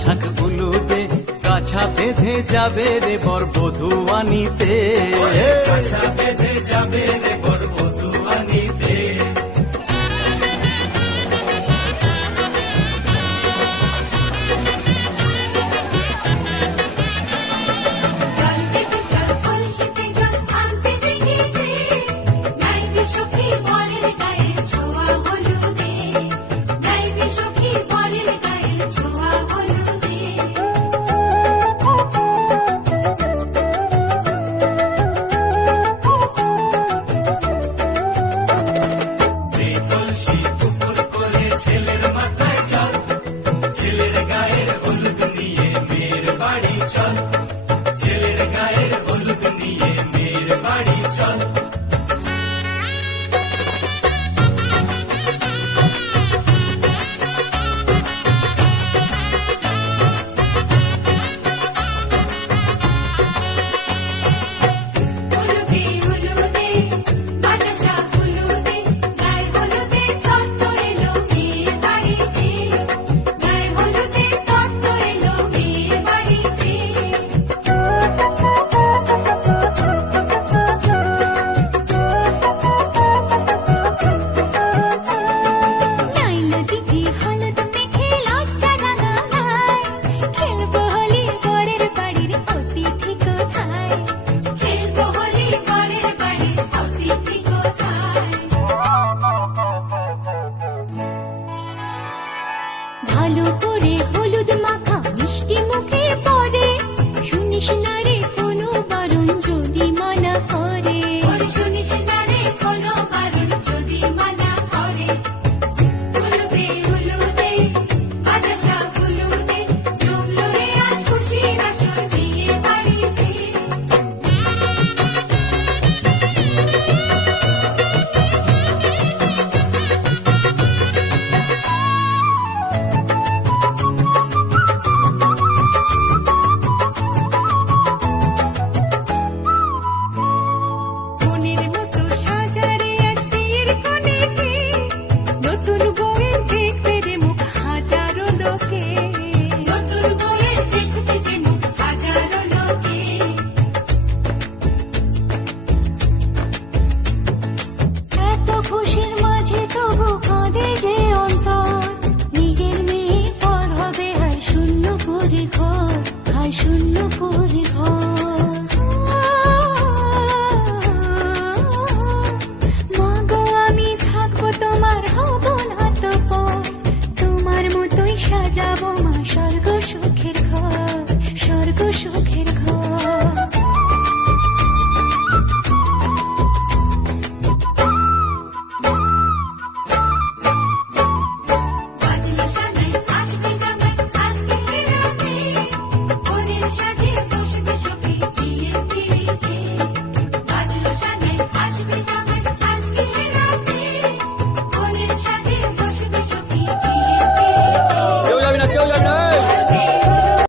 ঝাঁক উলুতে কাছা বেঁধে যাবে রে বর বধূ আনিতে, কাছা বেঁধে যাবে রে বর বধূ আনিতে। ছেলের গায়ের হলুদ নিয়ে মেয়ের বাড়ি চল। ভালো করে হলুদ মাখা মিষ্টি মুখে পড়ে, শুনিস না রে কোনো বারণ যদি মানা করে, শুনিস না রে কোনো বারণ যদি মানা করে। হলুদে হলুদে বাতাসা হলুদে জমলো রে আজ খুশির আসর বিয়ে বাড়িতে। শূন্য করে মাগো আমি থাকবো তোমার, হব না তো পর, তোমার মতোই সাজাবো মা স্বর্গ সুখের ঘর, স্বর্গ সুখের ঘর।